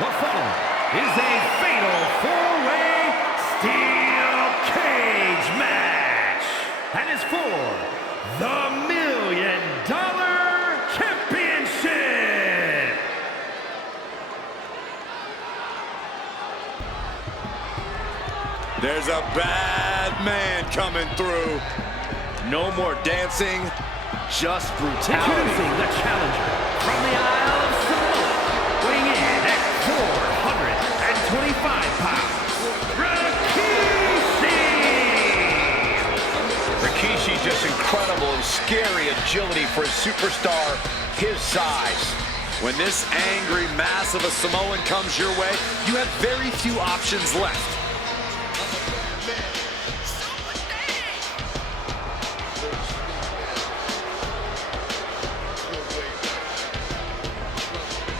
The following is a fatal four-way steel cage match and is for the $1 Million Championship. There's a bad man coming through. No more dancing, just brutality. Introducing the challenger from the Isle of Samoa, weighing in at 425 pounds, Rikishi! Rikishi, just incredible and scary agility for a superstar his size. When this angry mass of a Samoan comes your way, you have very few options left.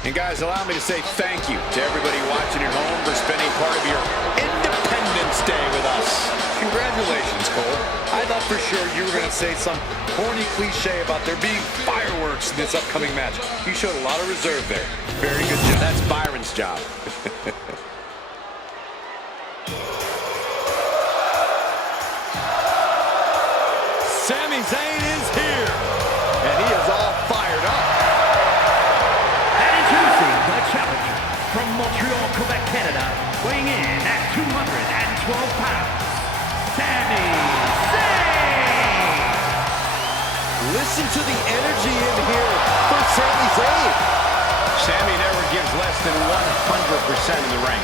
And guys, allow me to say thank you to everybody watching at home for spending part of your Independence Day with us. Congratulations, Cole. I thought for sure you were going to say some corny cliche about there being fireworks in this upcoming match. You showed a lot of reserve there. Very good job. That's Byron's job. Sami Zayn is here, and he is all fired up. The challenger from Montreal, Quebec, Canada, weighing in at 212 pounds, Sami Zayn! Listen to the energy in here for Sami Zayn. Sami never gives less than 100% in the ring.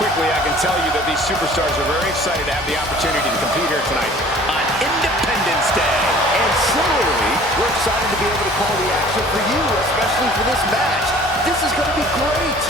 Quickly, I can tell you that these superstars are very excited to have the opportunity to compete here tonight on Independence Day. And similarly, we're excited to be able to call the action for you, especially for this match. This is going to be great.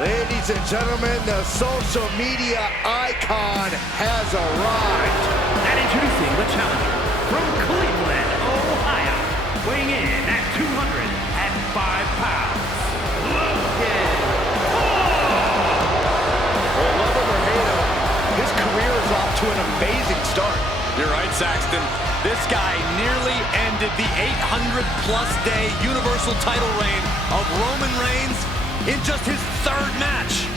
Ladies and gentlemen, the social media icon has arrived. And introducing the challenger from Cleveland, Ohio, weighing in at 205 pounds, Logan Paul! Well, love him or hate him, his career is off to an amazing start. You're right, Saxton. This guy nearly ended the 800-plus day Universal title reign of Roman Reigns in just his third match.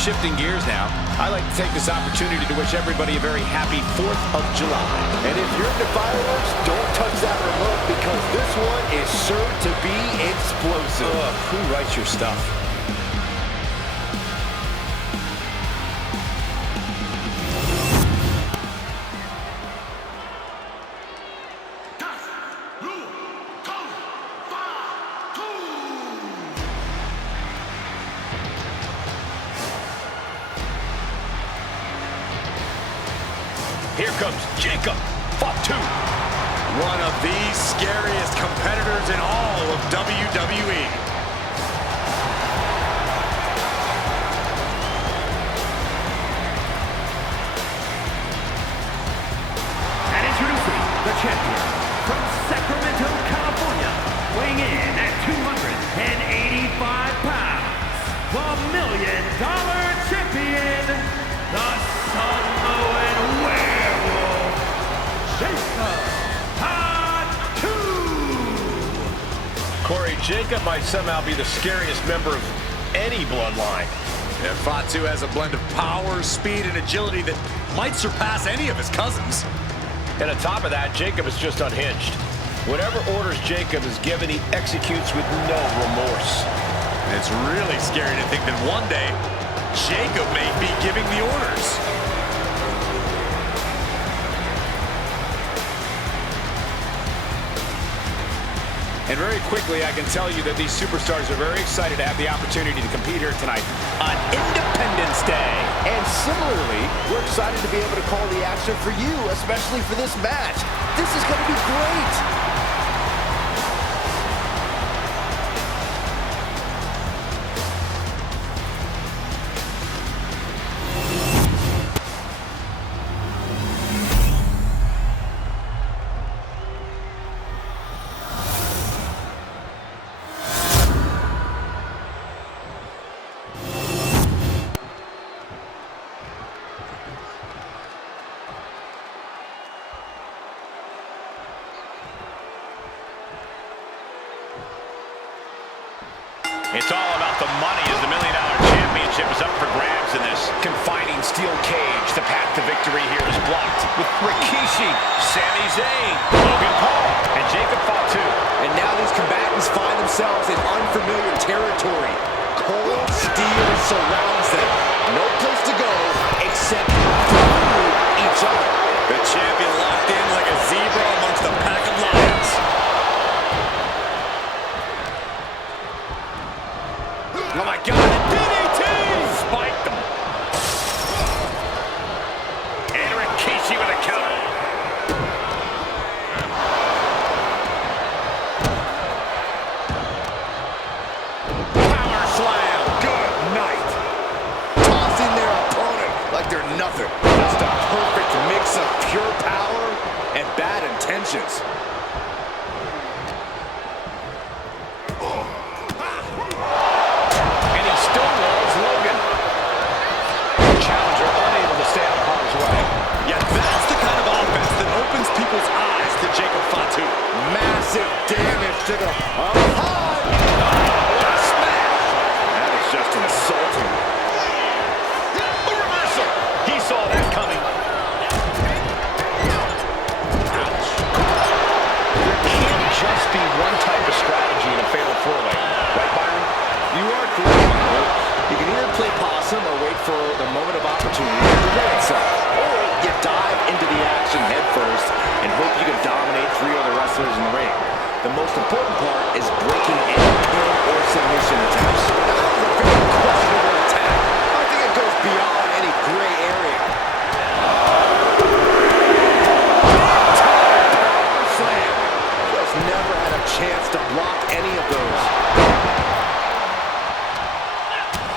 Shifting gears now, I'd like to take this opportunity to wish everybody a very happy 4th of July. And if you're into fireworks, don't touch that remote because this one is sure to be explosive. Who writes your stuff? Here comes Jacob, Fatu. One of the scariest competitors in all of WWE. And introducing the champion from Sacramento, California, weighing in at 285 pounds, the $1 Million Champion, the Samoan Werewolf, Jacob Fatu! Corey, Jacob might somehow be the scariest member of any bloodline. And Fatu has a blend of power, speed, and agility that might surpass any of his cousins. And on top of that, Jacob is just unhinged. Whatever orders Jacob is given, he executes with no remorse. And it's really scary to think that one day, Jacob may be giving the orders. And very quickly, I can tell you that these superstars are very excited to have the opportunity to compete here tonight on Independence Day. And similarly, we're excited to be able to call the action for you, especially for this match. This is going to be great. It's all about the money as the $1 Million Championship is up for grabs in this confining steel cage. The path to victory here is blocked with Rikishi, Sami Zayn, Logan Paul, and Jacob Fatu. And now these combatants find themselves in unfamiliar territory. Cold steel surrounds them. No place to go except through each other. The champion locked in like a zebra amongst a pack of lions. Oh my God, DDT! Spiked him. And Rikishi with a counter. Power slam. Good night. Tossing their opponent like they're nothing. Just a perfect mix of pure power and bad intentions. And he stonewalls Logan. Challenger unable to stay out of harm's way. Yeah, that's the kind of offense that opens people's eyes to Jacob Fatu. Massive damage to the heart. What a smash! That is just insulting. A reversal! He saw that coming. Ouch. There can't just be one type of strategy in a fatal four-way. Right, Byron? You are correct, Michael. You can either play possum or wait for the moment of opportunity to present itself. Or you dive into the action head first and hope you can dominate 3 other wrestlers in the ring. The most important part is breaking any pin or submission attempts. That was a very questionable attack. I think it goes beyond any gray area. Power slam. Just never had a chance to block any of those.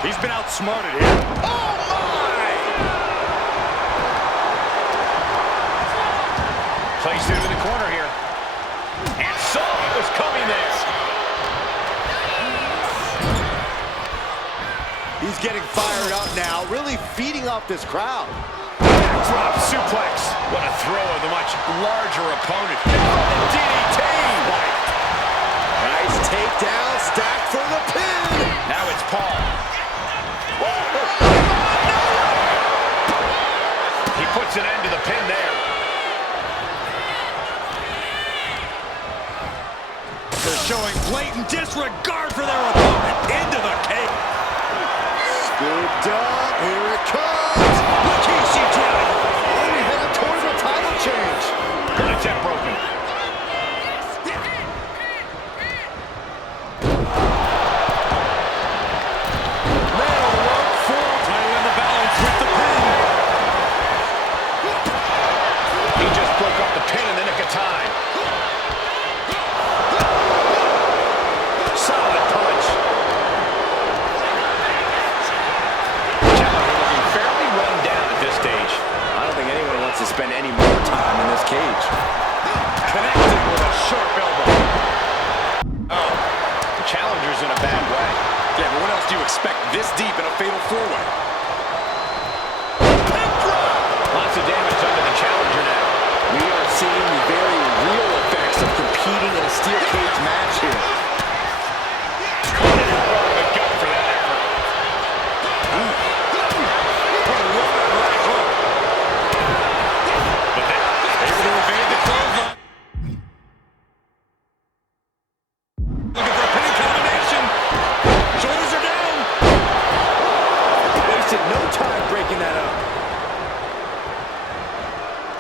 He's been outsmarted here. Oh my! Placed into the corner here. And saw it was coming there. He's getting fired up now, really feeding off this crowd. Backdrop suplex. What a throw of the much larger opponent. DDT. Nice takedown, stacked for the pin. Now it's Paul. He puts an end to the pin there. They're showing blatant disregard for their opponent. Into the cage. Scooped up, here it comes. Rikishi drive. Oh, we headed towards a title change. Attempt broken. Man on the rope, full. Playing on the balance with the pin. He just broke up the pin in the nick of time. Solid punch. Challenger looking fairly run down at this stage. I don't think anyone wants to spend any more time in this cage. Connected with a sharp elbow. Oh, the Challenger's in a bad way. Yeah, but what else do you expect this deep in a fatal four-way? Lots of damage under the Challenger now. We are seeing the very real effects of competing in a steel cage match here. Caught an elbow in the gut for that effort. But then, able to evade the clothesline.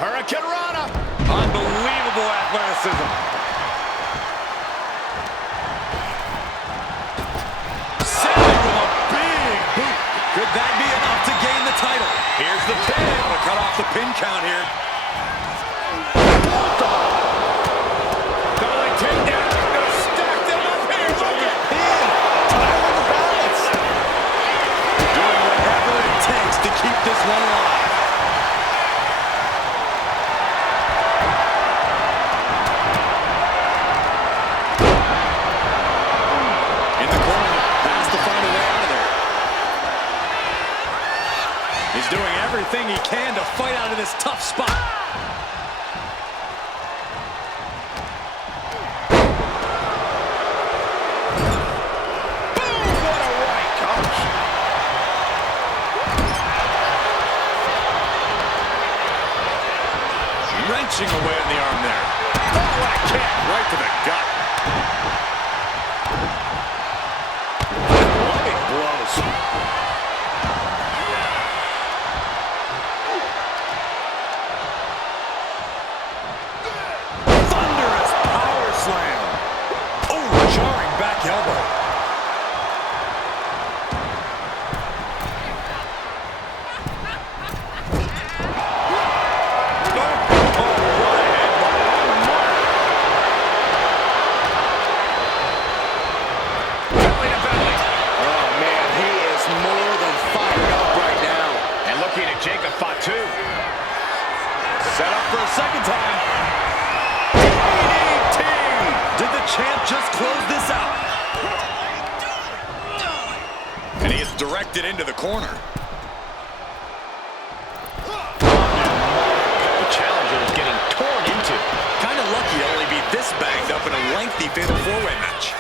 Hurricane Rana. Unbelievable athleticism. Sammy with a big boot. Could that be enough to gain the title? Here's the pin. To cut off the pin count here. Doubling takedown. Gonna stack them up here. Look at Pin. Title in the balance. Doing whatever it takes to keep this one alive. In the corner. Has to find a way out of there. He's doing everything he can to fight out of this tough spot. what a right, coach. Wrenching away on the arm there. Oh, what a kick. Right to the gut. Big blows. Thunderous power slam. Oh, jarring back elbow. Belly to belly. Oh, man, he is more than fired up right now. And looking at Jacob Fatu. Set up for a second time. DDT! Did the champ just close this out? And he is directed into the corner. The challenger is getting torn into. Kind of lucky to only be this banged up in a lengthy fatal four-way match.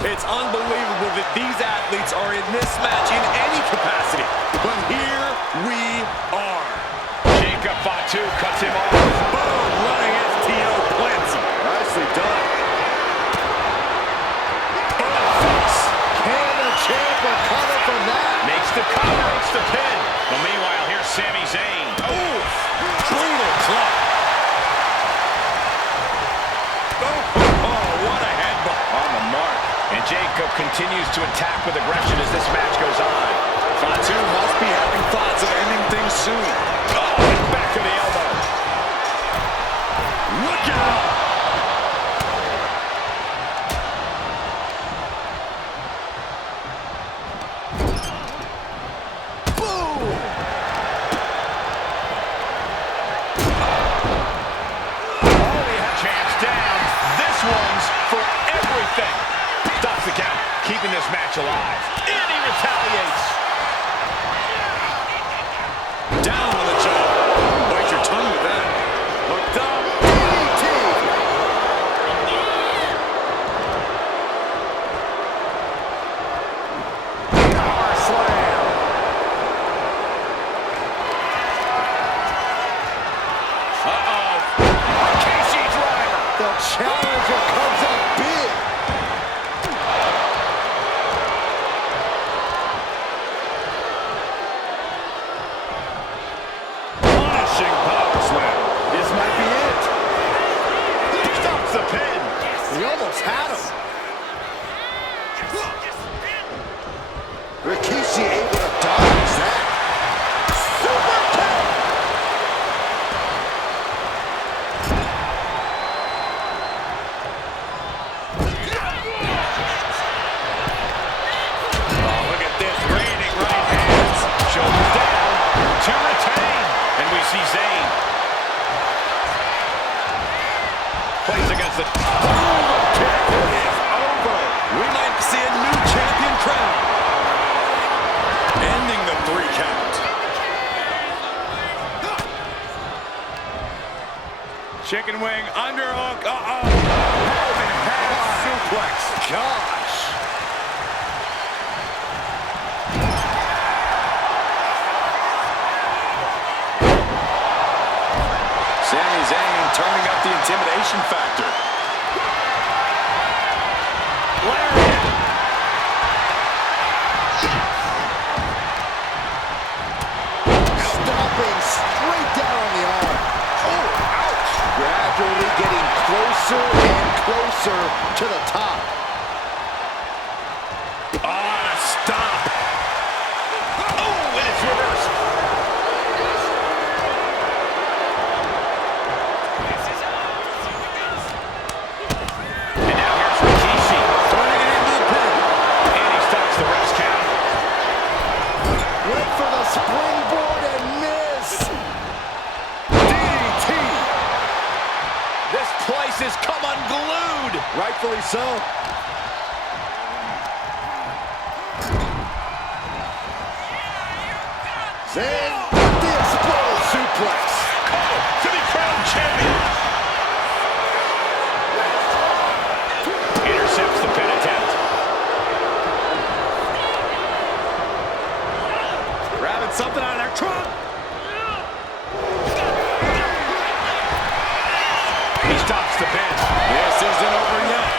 It's unbelievable that these athletes are in this match in any capacity. But here we are. Jacob Fatu cuts him off. Boom! Running STO plants him. Nicely done. Can the champ recover from that? Makes the cover, makes the pin. Well, meanwhile, here's Sami Zayn. Oh, brutal club. Oh, what a headbutt. On the mark. And Jacob continues to attack with aggression as this match goes on. Fatu must be having thoughts of ending things soon. Oh, and back of the elbow. Look out! Boom! Champ's down. This one's for everything. Stops the count, keeping this match alive. And he retaliates. Down on the jaw. Bite your tongue with that. Hooked up. DDT. Power slam. Uh-oh. Casey driver. The challenger comes up big. Punishing power slam. This might be it. Stops the pin. He almost had him. Rikishi able to dodge that. Super kick. Oh, look at this. Raining right hands. Shoulders down to retain. And we see Zayn. Plays against the... Kick is over. We might see a new champion crown. Ending the 3 count. Chicken wing underhook. Uh-oh. Half suplex. Gosh. Sami Zayn turning up the intimidation factor. to the top. On a stop. Oh, and it's reversed. And now here's Rikishi throwing it into the pin. And he stops the ref's count. Went for the springboard and missed. DDT. This place has come unglued. Rightfully so. Then the explosive suplex. Oh, to be crowned champion. Intercepts the pin attempt. Grabbing something out of their trunk. He stops the pin. This isn't over yet.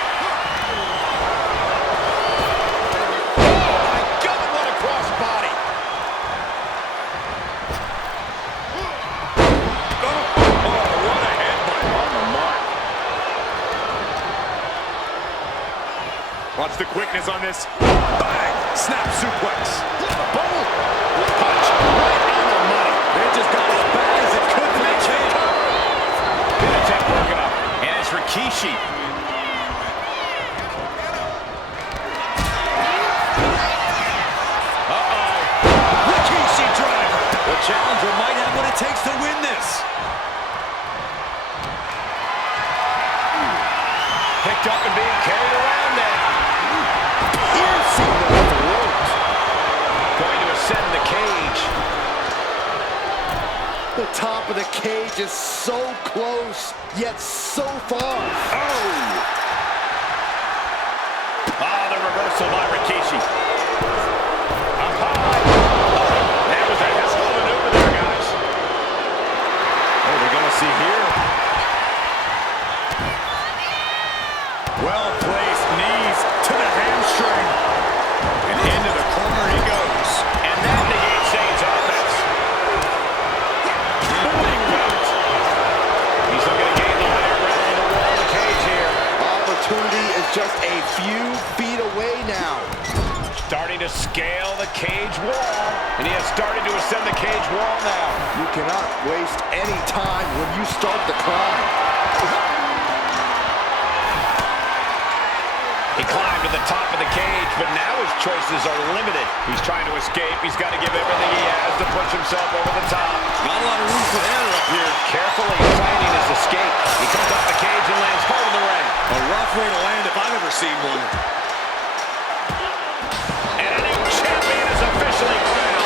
Oh, my God, what a crossbody. What a headbutt on the mark. Watch the quickness on this. Bang! Snap suplex. Boom! Punch right on the money. They just got as bad as it could for the champ. Pin attempt broken up. And it's Rikishi. Rikishi driver. The challenger might have what it takes to win this. Picked up and being carried around now. Piercing the throat. Going to ascend the cage. The top of the cage is so close, yet so far. The reversal by Rikishi. Up high. That was a hell of a maneuver there, guys. What are we going to see here? Well-placed knees to the hamstring. And into the corner he goes. And that negates Zayn's offense. Booming boot. He's looking to gain the higher ground on the wall of the cage here. Opportunity is just a few feet away now. Starting to scale the cage wall. And he has started to ascend the cage wall now. You cannot waste any time when you start the climb. He climbed to the top of the cage, but now his choices are limited. He's trying to escape. He's got to give everything he has to push himself over the top. Not a lot of room for error up here. Carefully planning his escape. He comes off the cage and lands hard in the ring. A rough way to land if I've ever seen one. And a new champion is officially crowned.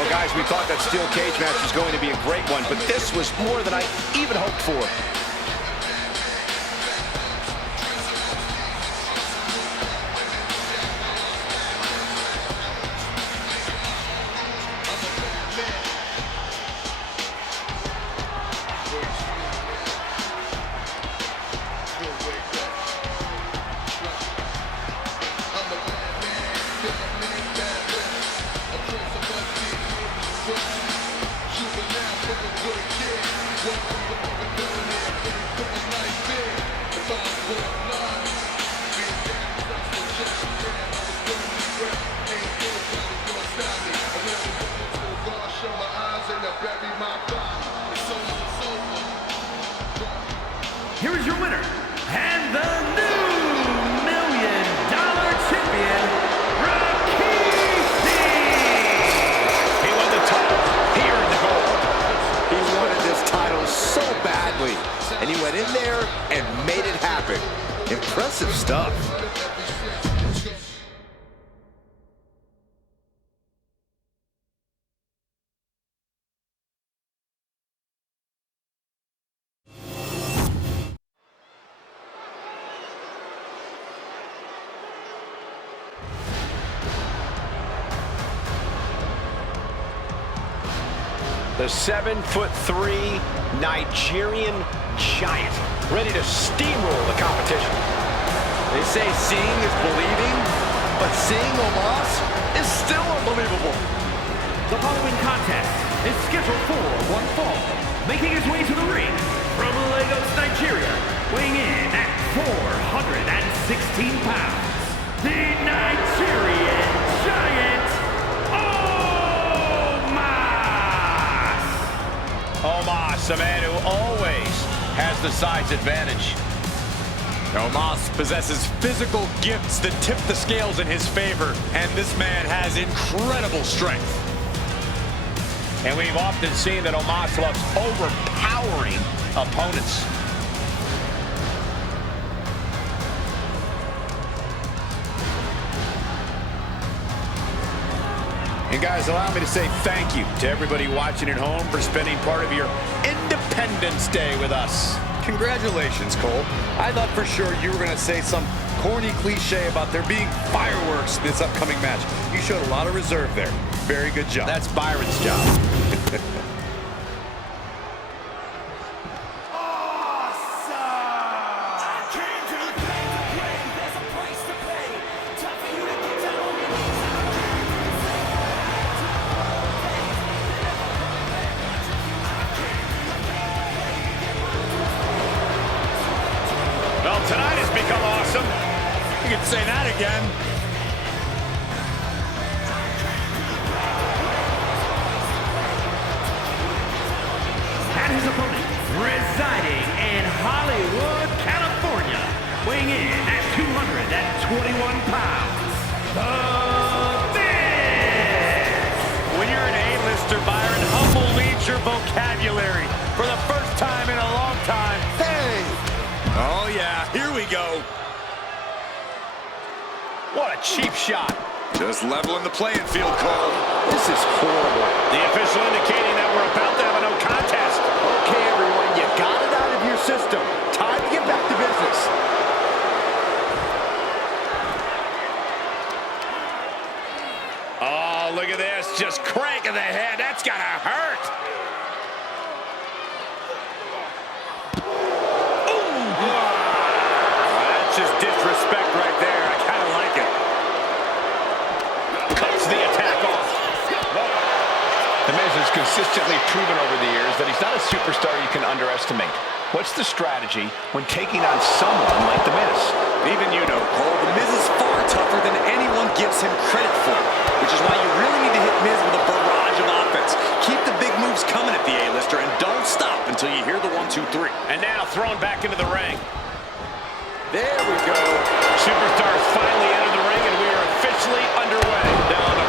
Well, guys, we thought that steel cage match was going to be a great one, but this was more than I even hoped for. Here is your winner, and the new $1 million champion, Rikishi! He won the title. He earned the gold. He wanted this title so badly, and he went in there and made it happen. Impressive stuff. The 7'3" Nigerian giant, ready to steamroll the competition. They say seeing is believing, but seeing Omos is still unbelievable. The following contest is scheduled for one fall. Making his way to the ring from Lagos, Nigeria, weighing in at 416 pounds, the Nigerian Giant, Omos, a man who always has the size advantage. Omos possesses physical gifts that tip the scales in his favor, and this man has incredible strength. And we've often seen that Omos loves overpowering opponents. And guys, allow me to say thank you to everybody watching at home for spending part of your Independence Day with us. Congratulations, Cole. I thought for sure you were going to say some corny cliche about there being fireworks in this upcoming match. You showed a lot of reserve there. Very good job. That's Byron's job. Well, tonight has become awesome. You can say that again. And his opponent, residing in Hollywood, California, weighing in at 221 pounds, The Miz! When you're an A-lister, Byron, humble leads your vocabulary. For the first time in a long time. Hey! Oh, yeah, here we go. What a cheap shot. Just leveling the playing field, Cole. This is horrible. The official indicating that we're about to have a no contest. Okay, everyone, you got it out of your system. Time to get back to business. Oh, look at this. Just cranking the head. That's gotta hurt. That's just disrespect right there. I kind of like it. Cuts the attack off. The Miz has consistently proven over the years that he's not a superstar you can underestimate. What's the strategy when taking on someone like The Miz? Even you know, Cole, The Miz is far tougher than anyone gives him credit for, which is why you really need to hit Miz with a barrage of offense. Keep the big moves coming at the A-lister and don't stop until you hear the 1, 2, 3. And now thrown back into the ring. There we go. Superstars finally enter the ring, and we are officially underway. Down to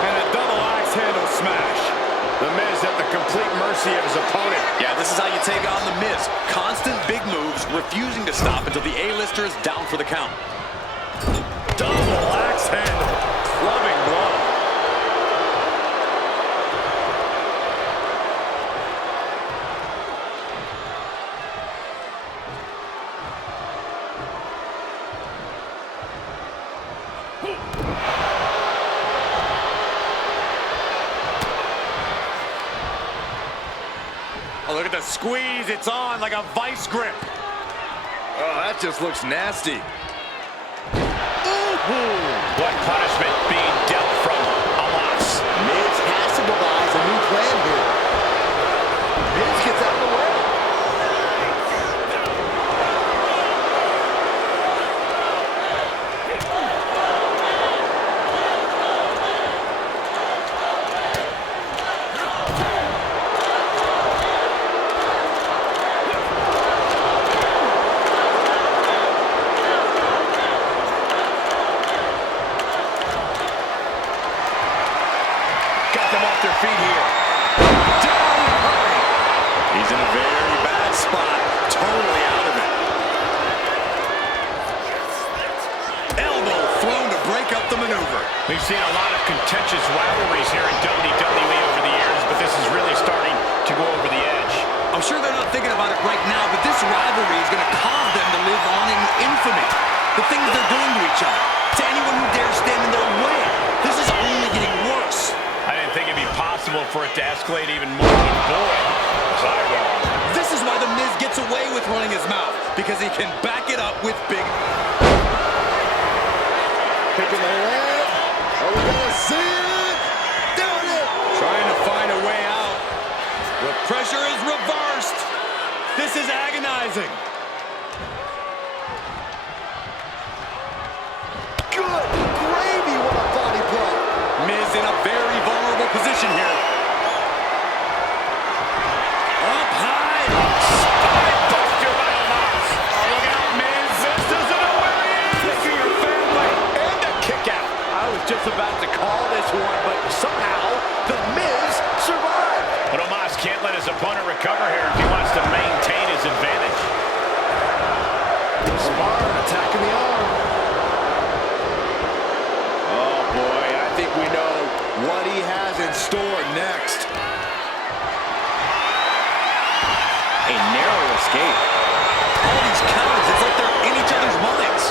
and a double axe handle smash. The Miz at the complete mercy of his opponent. Yeah, this is how you take on The Miz. Constant big moves, refusing to stop until the A-lister is down for the count. Double axe handle. Clubbing blow. Oh, look at the squeeze. It's on like a vice grip. Oh, that just looks nasty. What punishment being dealt from Omos. Miz has to devise a new plan here. Miz gets out of the way. Their feet here. He's in a very bad spot. Totally out of it. Elbow thrown to break up the maneuver. We've seen a lot of contentious rivalries here in WWE over the years, but this is really starting to go over the edge. I'm sure they're not thinking about it right now, but this rivalry is going to cause them to live on in infamy. The things they're doing to each other, to anyone who dares stand in their way. This is only getting worse. I didn't think it'd be possible for it to escalate even more, but boy, was I wrong. This is why The Miz gets away with running his mouth, because he can back it up with big... Picking the leg. Are we gonna see it? Doing it. Trying to find a way out. The pressure is reversed. amazing. Good gravy, what a body blow. Miz in a very vulnerable position here. Up high. Spine buster by Omos. Oh, look out, Miz. Miz doesn't know where he is. Taking your family. And a kick out. I was just about to call this one, but somehow the Miz survived. But Omos can't let his opponent recover here if he wants to maintain his advantage. Smart, attacking the arm. Oh boy, I think we know what he has in store next. A narrow escape. All these counters, it's like they're in each other's minds.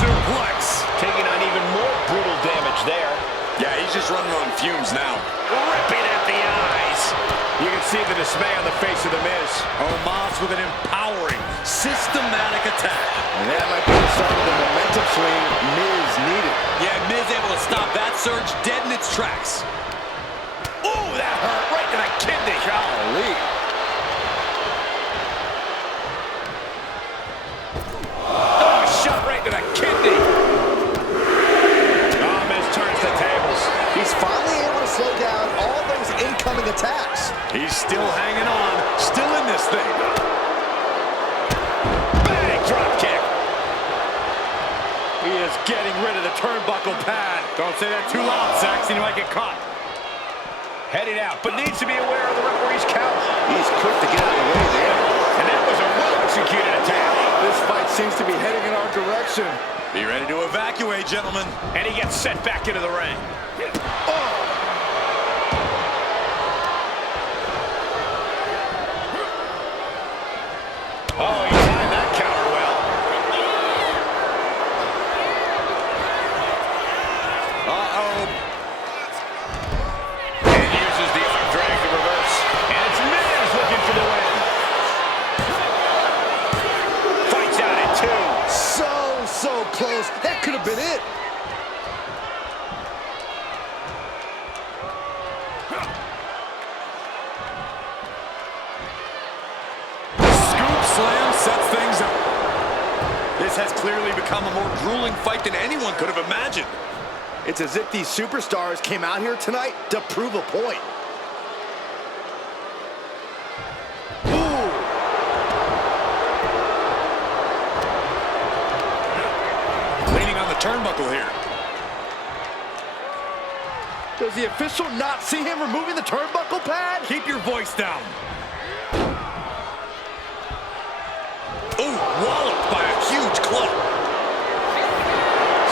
Suplex. Taking on even more brutal damage there. Yeah, he's just running on fumes now. Ripping at the eyes. You can see the dismay on the face of the Miz. Omos with an empowering, systematic attack. And that might be the start of the momentum swing Miz needed. Yeah, Miz able to stop that surge dead in its tracks. Ooh, that hurt right to the kidney. Golly. Oh, shot right to the kidney. Oh, Miz turns the tables. He's finally able to slow down all those incoming attacks. He's still hanging on, still in this thing. Big drop kick. He is getting rid of the turnbuckle pad. Don't say that too loud, Saxon. You might get caught. Heading out, but needs to be aware of the referee's count. He's quick to get out of the way there. And that was a well-executed attack. This fight seems to be heading in our direction. Be ready to evacuate, gentlemen. And he gets sent back into the ring. Oh, he timed that counter well. Uh-oh. And uses the arm drag to reverse. And it's Miz looking for the win. Fights out at 2. So close. That could have been it. Scoop slam sets things up. This has clearly become a more grueling fight than anyone could have imagined. It's as if these superstars came out here tonight to prove a point. Leaning on the turnbuckle here. Does the official not see him removing the turnbuckle pad? Keep your voice down. Ooh, walloped by a huge club.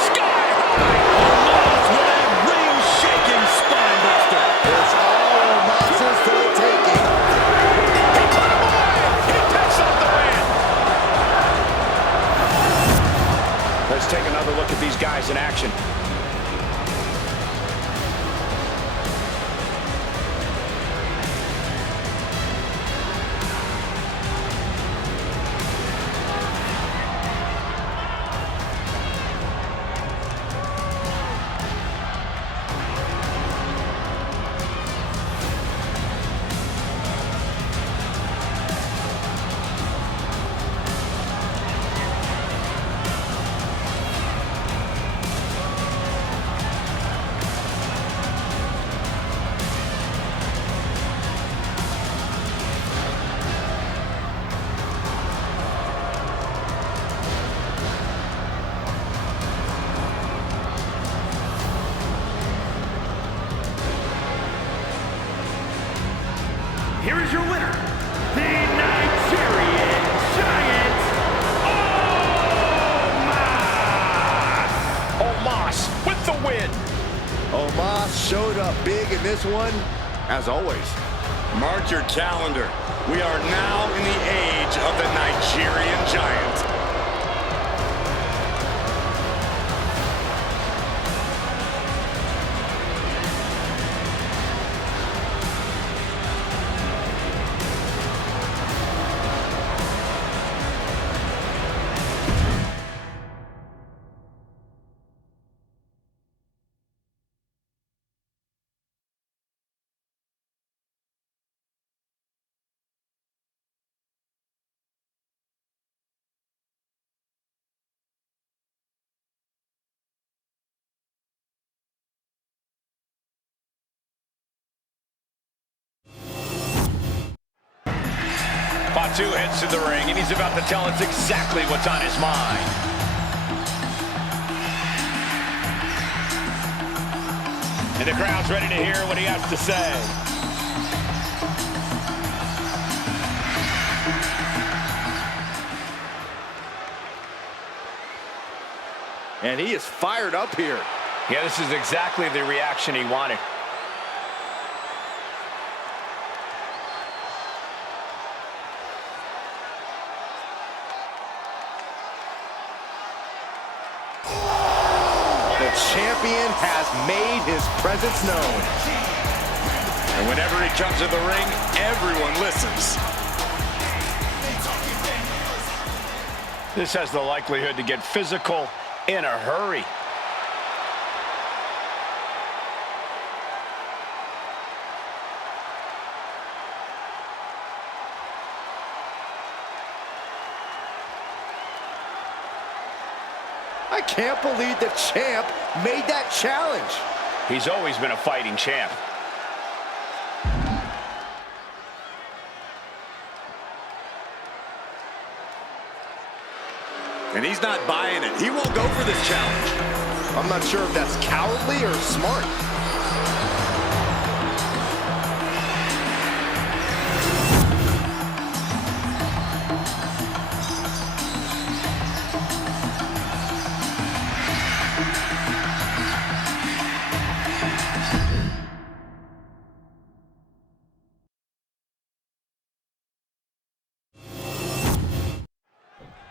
Sky high. Omos with a ring-shaking spine buster. It's all Omos's for the taking. He put him away. He picks up the win. Let's take another look at these guys in action. Here is your winner, the Nigerian Giant, Omos! Omos with the win. Omos showed up big in this one, as always. Mark your calendar. We are now in the age of the Nigerian Giant. Fatu heads to the ring, and he's about to tell us exactly what's on his mind. And the crowd's ready to hear what he has to say. And he is fired up here. Yeah, this is exactly the reaction he wanted. The champion has made his presence known. And whenever he comes in the ring, everyone listens. This has the likelihood to get physical in a hurry. I can't believe the champ made that challenge. He's always been a fighting champ. And he's not buying it. He won't go for this challenge. I'm not sure if that's cowardly or smart.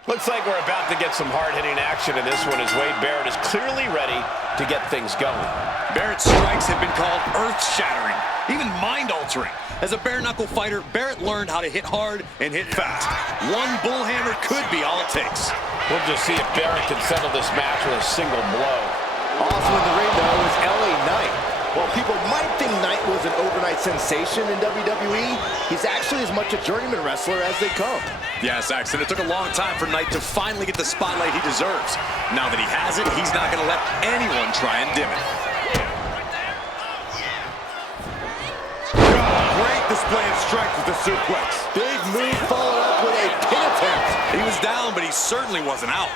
Looks like we're about to get some hard-hitting action in this one as Wade Barrett is clearly ready to get things going. Barrett's strikes have been called earth-shattering, even mind-altering. As a bare-knuckle fighter, Barrett learned how to hit hard and hit fast. One bullhammer could be all it takes. We'll just see if Barrett can settle this match with a single blow. Also in the ring, though, is LA Knight. While people might think Knight was an overnight sensation in WWE, he's actually as much a journeyman wrestler as they come. Yeah, Saxton, it took a long time for Knight to finally get the spotlight he deserves. Now that he has it, he's not going to let anyone try and dim it. Great display of strength with the suplex. Big move followed up with a pin attempt. He was down, but he certainly wasn't out.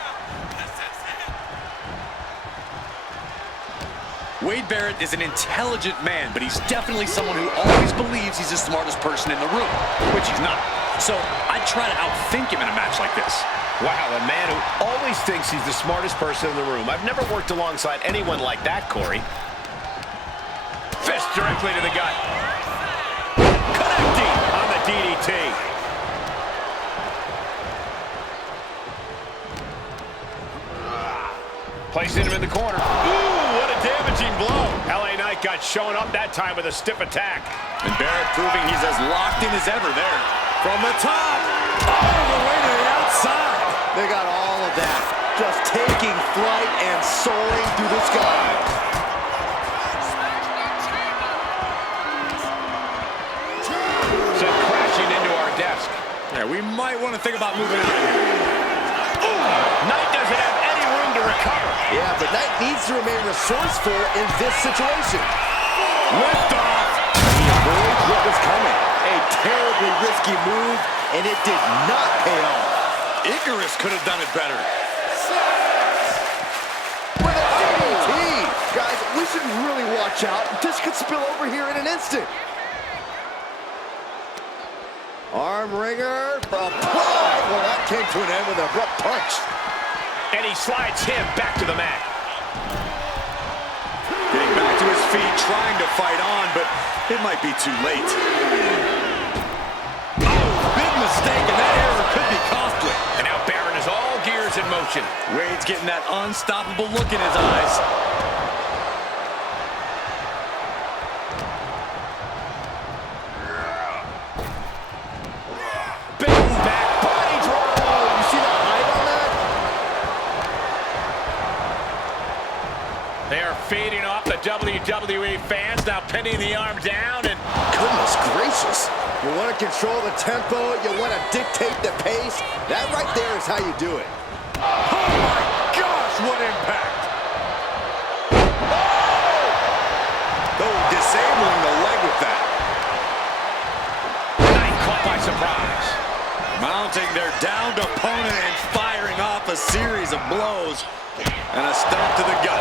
Wade Barrett is an intelligent man, but he's definitely someone who always believes he's the smartest person in the room, which he's not. So I'd try to outthink him in a match like this. Wow, a man who always thinks he's the smartest person in the room. I've never worked alongside anyone like that, Corey. Fist directly to the gut. Connecting on the DDT. Placing him in the corner. Ooh, what a damaging blow. LA Knight got shown up that time with a stiff attack. And Barrett proving he's as locked in as ever there. From the top, all the way to the outside. They got all of that, just taking flight and soaring through the sky. Sent crashing into our desk. Yeah, we might want to think about moving it in here. Knight doesn't have any room to recover. Yeah, but Knight needs to remain resourceful in this situation. Lift off. He avoids what was coming. A terribly risky move, and it did not pay off. Icarus could have done it better. With a DDT! Guys, we should really watch out. This could spill over here in an instant. Arm wringer, applied. Well, that came to an end with an abrupt punch. And he slides him back to the mat. Getting back to his feet, trying to fight on, but it might be too late. Oh, big mistake, and that error could be costly. And now Barrett is all gears in motion. Wade's getting that unstoppable look in his eyes. Big back body drop. You see that height on that? They are feeding off the WWE fans, now pinning the arm down, and Goodness gracious. You want to control the tempo, you want to dictate the pace. That right there is how you do it. Oh my gosh, what impact! Oh, disabling the leg with that. Knight caught by surprise. mounting their downed opponent and firing off a series of blows. And a stomp to the gut.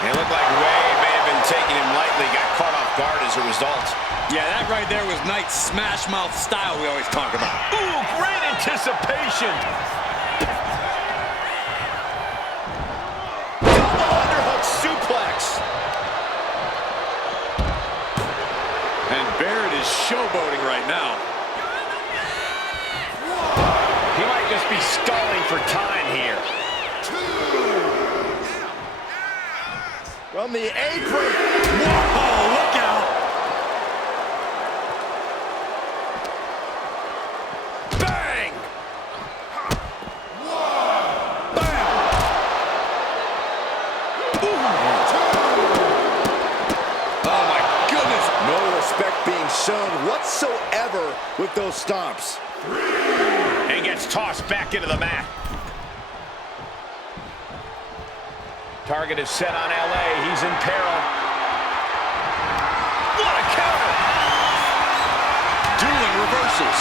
It looked like Wade may have been taking him lightly, got caught off guard as a result. Yeah, that right there was Knight's smash mouth style we always talk about. Ooh, great anticipation. Double underhook suplex. And Barrett is showboating right now. He might just be stalling for time here. From the apron. Whoa, look out. Bang! Bam. Oh, my goodness. No respect being shown whatsoever with those stomps. And gets tossed back into the mat. Target is set on LA. He's in peril. What a counter! Dueling reversals.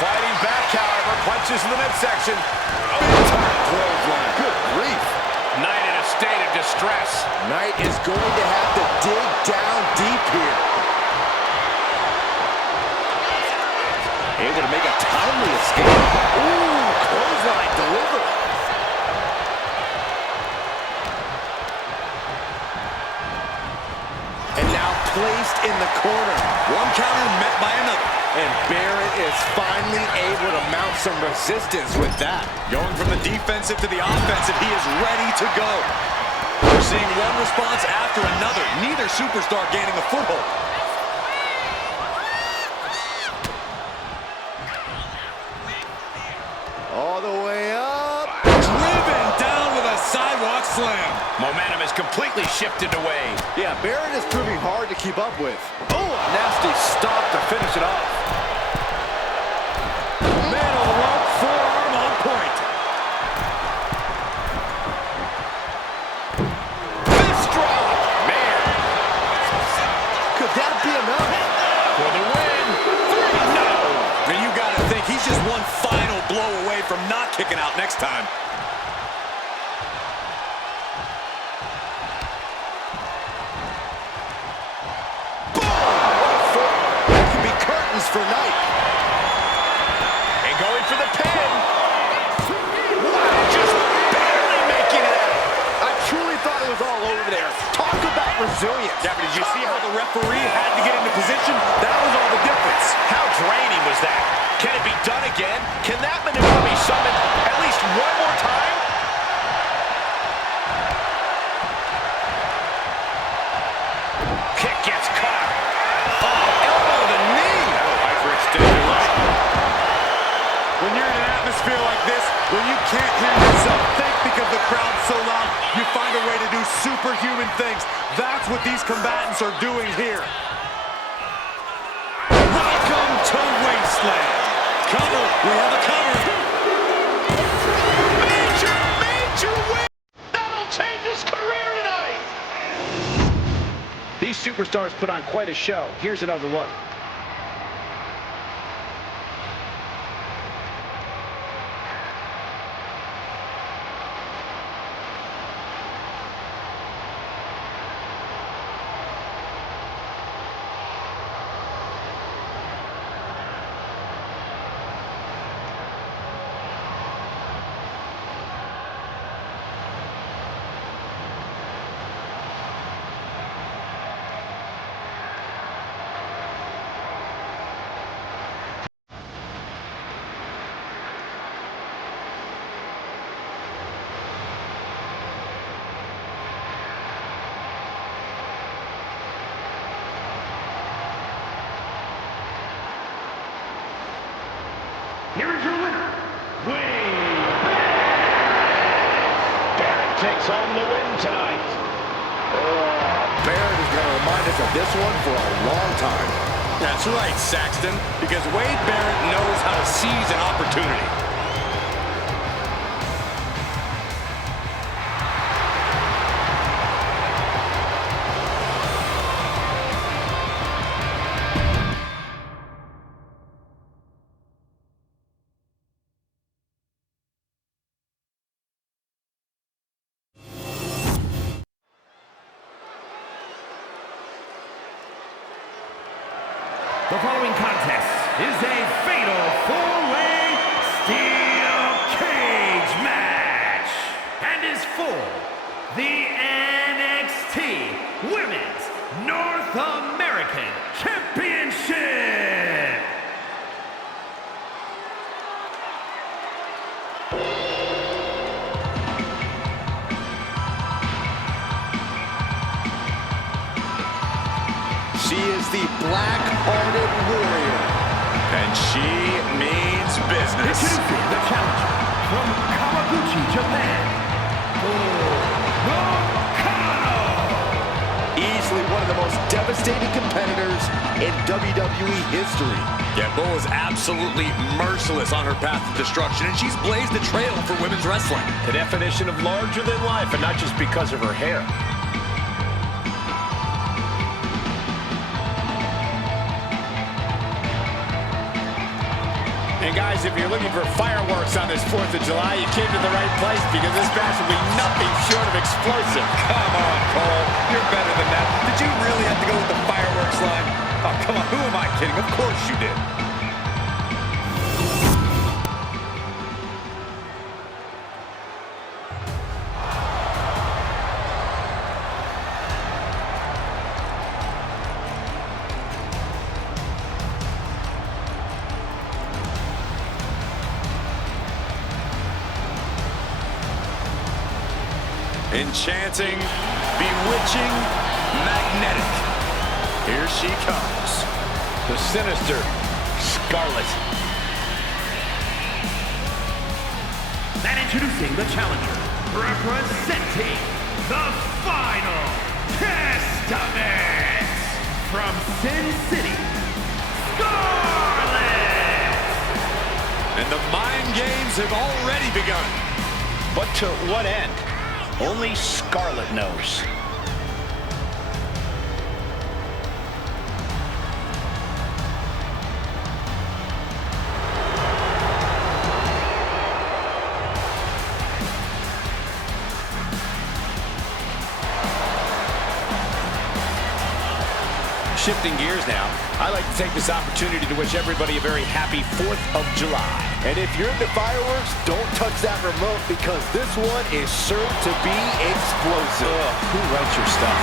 Fighting back, however. Punches in the midsection. Good grief. Knight in a state of distress. Knight is going to have to dig down deep here. Able to make a timely escape. Ooh, clothesline delivered. And now placed in the corner. One counter met by another. And Barrett is finally able to mount some resistance with that. Going from the defensive to the offensive, he is ready to go. We're seeing one response after another. Neither superstar gaining a foothold. All the way up. Driven down with a sidewalk slam. Momentum is completely shifted away. Yeah, Barrett is proving hard to keep up with. Oh, a nasty stop to finish it off. Man on the rope, forearm on point. Fist drop. Man. Could that be enough? For the win. 3, no. And you got to think he's just one final blow away from not kicking out next time. That could be curtains for Knight. And going for the pin. Wow, just barely making it out. I truly thought it was all over there. Talk about resilience. Yeah, but did you see how the referee had to get into position? That was all the difference. How draining was that? Can it be done again? Can that maneuver be summoned at least one more time? Kick gets caught. Oh, elbow to the knee. Hyperextended leg. When you're in an atmosphere like this, when you can't hear yourself think because the crowd's so loud, you find a way to do superhuman things. That's what these combatants are doing here. Welcome to Wasteland. Cover. We have a cover. Major win. That'll change his career tonight. These superstars put on quite a show. Here's another look. Here is your winner, Wade Barrett takes home the win tonight. Barrett is going to remind us of this one for a long time. That's right, Saxton, because Wade Barrett knows how to seize an opportunity. The following contest is a fatal four-way steel cage match and is for the NXT Women's North American Championship. She is the black-hearted warrior, and she means business. Introducing the challenger from Kawaguchi, Japan, Nakano. Easily one of the most devastating competitors in WWE history. Yeah, Bull is absolutely merciless on her path to destruction, and she's blazed the trail for women's wrestling. The definition of larger than life, and not just because of her hair. And guys, if you're looking for fireworks on this 4th of July, you came to the right place, because this match will be nothing short of explosive. Come on, Cole. You're better than that. Did you really have to go with the fireworks line? Oh, come on. Who am I kidding? Of course you did. Enchanting, bewitching, magnetic. Here she comes. The sinister Scarlet. And introducing the challenger, representing the Final Testament from Sin City, Scarlet. And the mind games have already begun. But to what end? Only Scarlet knows. Shifting gears now, I'd like to take this opportunity to wish everybody a very happy 4th of July. And if you're into fireworks, don't touch that remote, because this one is sure to be explosive. Who writes your stuff?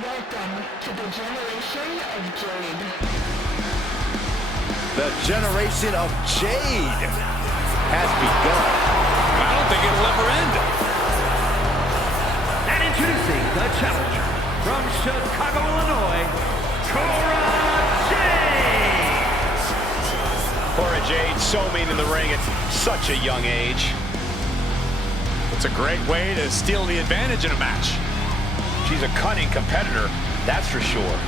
Welcome to the generation of Jade. The generation of Jade has begun. I don't think it'll ever end. And introducing the challenger from Chicago, Illinois, Cora Jade. Cora Jade, so mean in the ring at such a young age. It's a great way to steal the advantage in a match. She's a cunning competitor, that's for sure.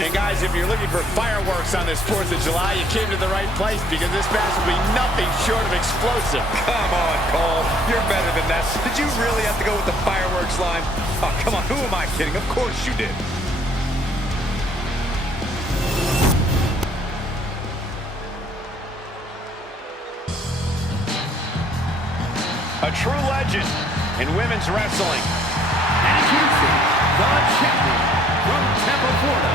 And guys, if you're looking for fireworks on this 4th of July, you came to the right place, because this match will be nothing short of explosive. Come on, Cole. You're better than that. Did you really have to go with the fireworks line? Oh, come on. Who am I kidding? Of course you did. A true legend in women's wrestling. And introducing the champion from Tampa, Florida,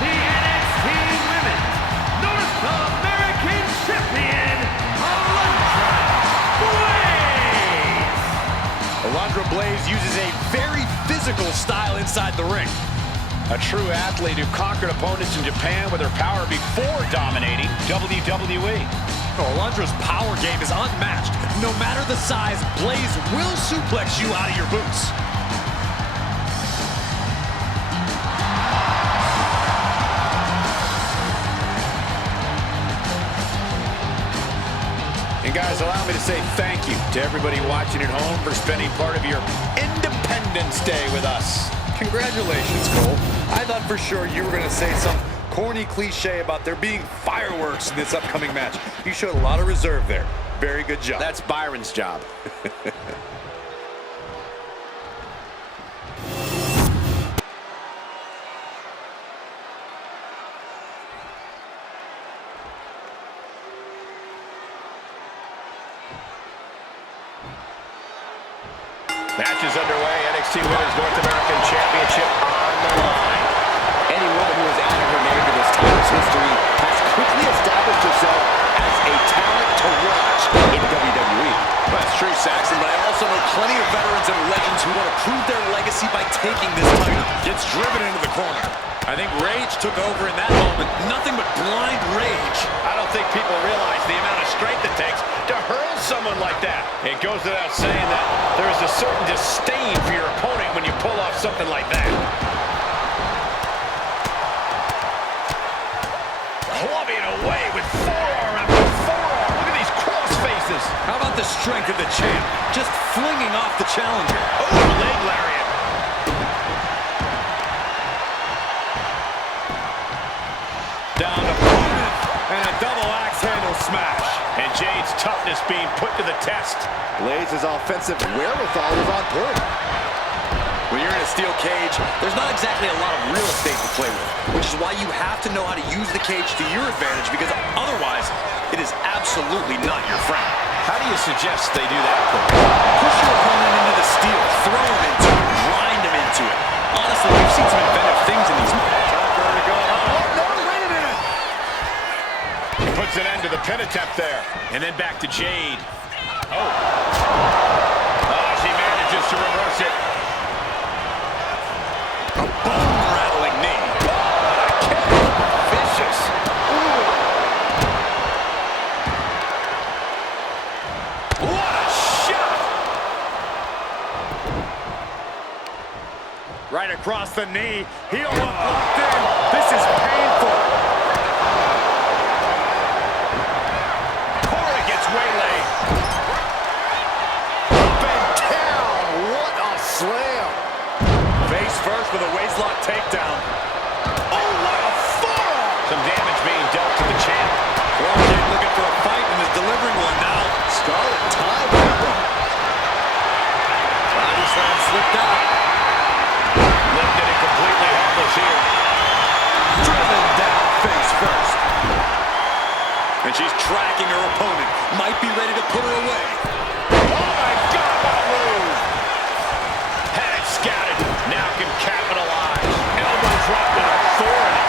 the NXT Women's North American Champion, Alundra Blaze uses a very physical style inside the ring. A true athlete who conquered opponents in Japan with her power before dominating WWE. Alundra's power game is unmatched. No matter the size, Blaze will suplex you out of your boots. And guys, allow me to say thank you to everybody watching at home for spending part of your Independence Day with us. Congratulations, Cole. I thought for sure you were going to say some corny cliche about there being fireworks in this upcoming match. You showed a lot of reserve there. Very good job. That's Byron's job. Match is underway. NXT Women's North American Championship on the line. Any woman who has added her name to this title's history has quickly established herself as a talent to watch in WWE. That's true, Saxon, but I also know plenty of veterans and legends who want to prove their legacy by taking this title. Gets driven into the corner. I think rage took over in that moment. Nothing but blind rage. I don't think people realize the amount of strength it takes to hurl someone like that. It goes without saying that there is a certain disdain for your opponent when you pull off something like that. Clubbing away with forearm after forearm. Look at these cross faces. How about the strength of the champ? Just flinging off the challenger. Oh, leg lariat. Down to opponent and a double axe handle smash. And Jade's toughness being put to the test. Blaze's offensive wherewithal was on point. When you're in a steel cage, there's not exactly a lot of real estate to play with, which is why you have to know how to use the cage to your advantage, because otherwise, it is absolutely not your friend. How do you suggest they do that? Push your opponent into the steel, throw him into it, grind him into it. Honestly, we've seen some inventive things in these matches. Time for her to go home. Oh, no, wait a minute! He puts an end to the pin attempt there. And then back to Jade. Oh, she manages to reverse it. A bone-rattling knee. Vicious. What a shot! Right across the knee. Heel hook locked in. This is painful. Cora gets waylaid. Up and down. What a slam. Face first with a waistlock takedown. Oh, what a forearm. Some damage being dealt to the champ. Jade looking for a fight and is delivering one now. Scarlet tied that one. Body slam slipped out. Lifted and completely helpless here. Driven down face first. And she's tracking her opponent. Might be ready to put her away. Oh my God, what a move! Had it scouted. Now can capitalize. Elbow drop with authority.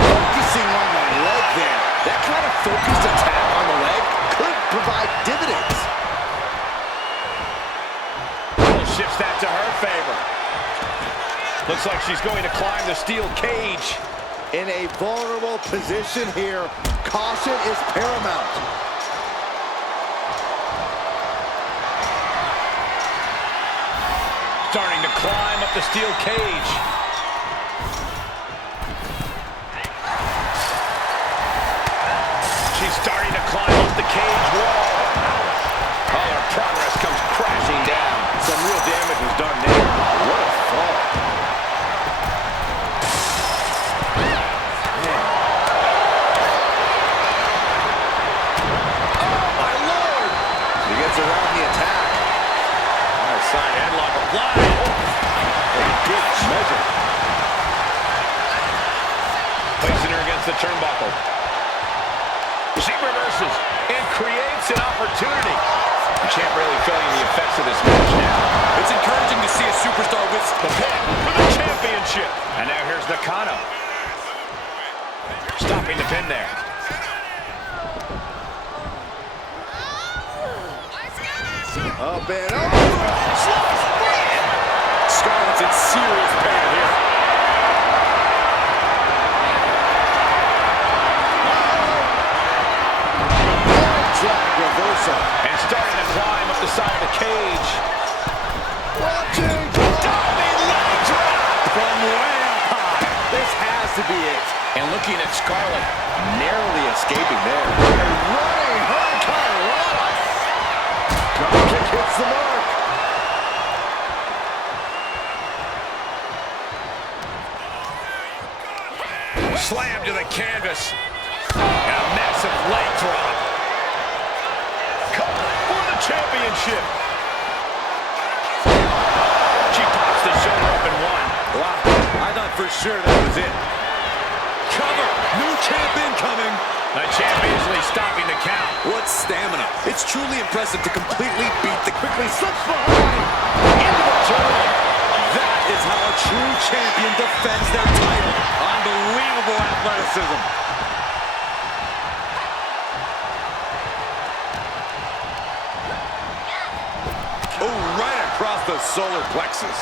Focusing on the leg there. That kind of focused attack on the leg could provide dividends. Shifts that to her favor. Looks like she's going to climb the steel cage. In a vulnerable position here, caution is paramount. Starting to climb up the steel cage. She's starting to climb up the cage wall. All her progress comes crashing down. Some real damage was done there. What a fall. Oh, my Lord! He gets around the attack. Nice side headlock applied. A good measure. Placing her against the turnbuckle. She reverses and creates an opportunity. The champ really feeling the effects of this match now. It's encouraging to see a superstar with the pin. Nakano. Stopping the pin there. Up and over. Scarlett's in serious pain here. Drag reversal. And starting to climb up the side of the cage. Watching. Diving leg drop From way up high. This has to be it. And looking at Scarlett, narrowly escaping there. Running hurricanrana. Drop kick hits the mark. Slam to the canvas. And a massive leg drop. Cover for the championship. She pops the shoulder up and one. Wow, I thought for sure that was it. Cover, new champ incoming. The champ easily stopping the count. What stamina. It's truly impressive to completely beat the Quickly slips behind. Into the turn. That is how a true champion defends their title. Unbelievable athleticism. Oh, right across the solar plexus.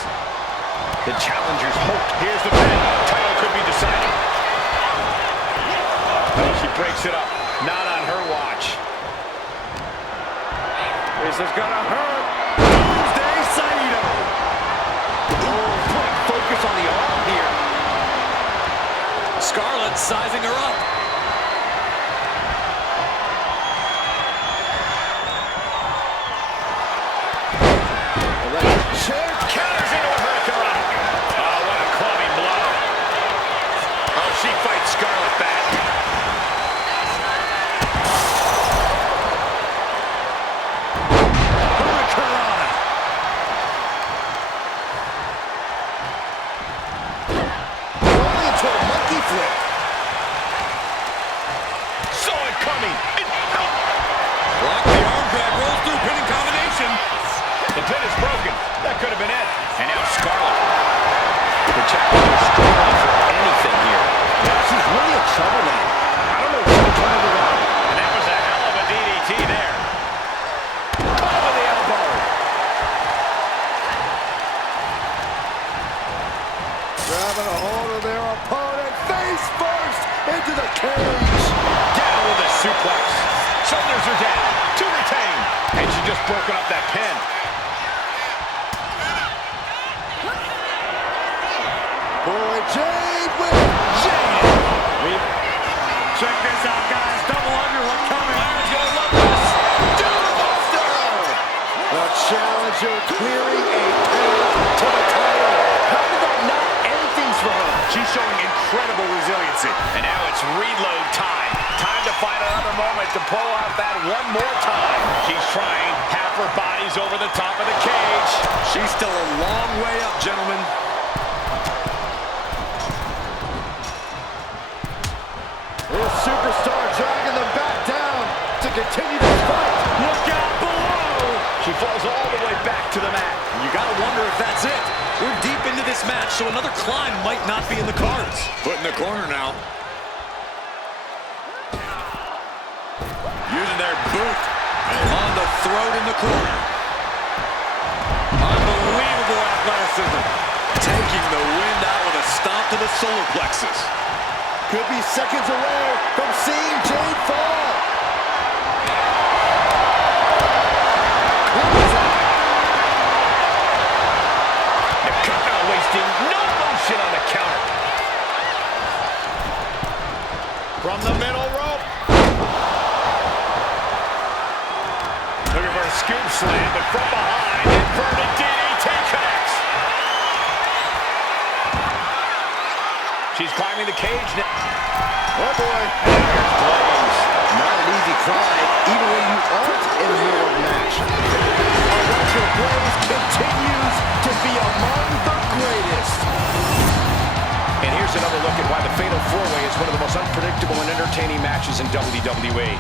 The challenger's hoped. Here's the pin. Title could be decided. Oh, she breaks it up. Not on her watch. This is gonna hurt. Doomsday Saito. Oh, putting focus on the arm here. Scarlett sizing her up. Counters into a hurricane. Oh, what a clubbing blow. Oh, she fights Scarlett back. Hurricanrana. Rolling into a monkey flip. Saw it coming. Block the arm drag, rolls through, pinning combination. The pin is broken. That could have been it. And now Scarlett. The challenger struggling for anything here. Yeah, she's really in trouble now. I don't know if she can turn it around. And that was a hell of a DDT there. Caught with the elbow. Grabbing a hold of their opponent. Face first into the cage. Down with a suplex. Shoulders are down. To retain. And she just broken up that pin. Boy, Jade with Jade. Check this out, guys. Double underhook coming. Byron's gonna love this. Doombuster. The challenger clearing a path to the title. How did that not end things for her? She's showing incredible resiliency. And now it's reload time. Time to find another moment to pull out that one more time. She's trying. Half her body's over the top of the cage. She's still a long way up, gentlemen. This superstar dragging them back down to continue this fight. Look out below. She falls all the way back to the mat. You gotta wonder if that's it. We're deep into this match, so another climb might not be in the cards. Put in the corner now. Using their boot on the throat in the corner. Unbelievable athleticism. Taking the wind out with a stomp to the solar plexus. Could be seconds away from seeing Jade fall. Nakano wasting no motion on the counter. From the middle rope. Looking for a scoop slam, but from behind, inverted DDT connects. She's climbing the cage now. Oh boy. There's Blaze. Not an easy climb, even when you aren't in the middle of a match. Electric Blaze continues to be among the greatest. And here's another look at why the Fatal 4-Way is one of the most unpredictable and entertaining matches in WWE.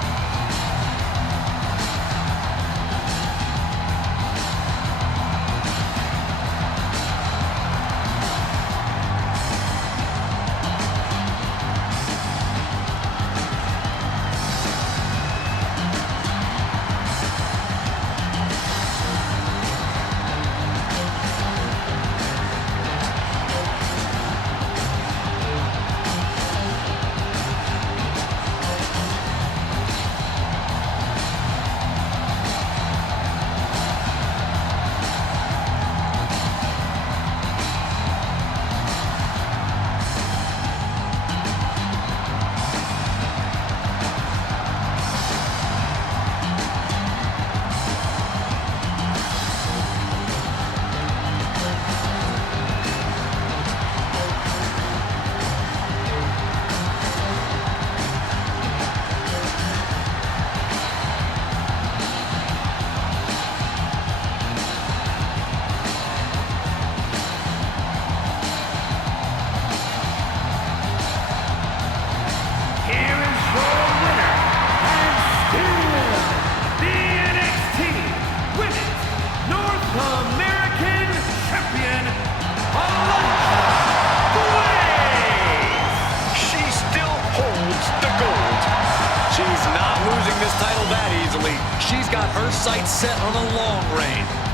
she's got her sights set on a long reign.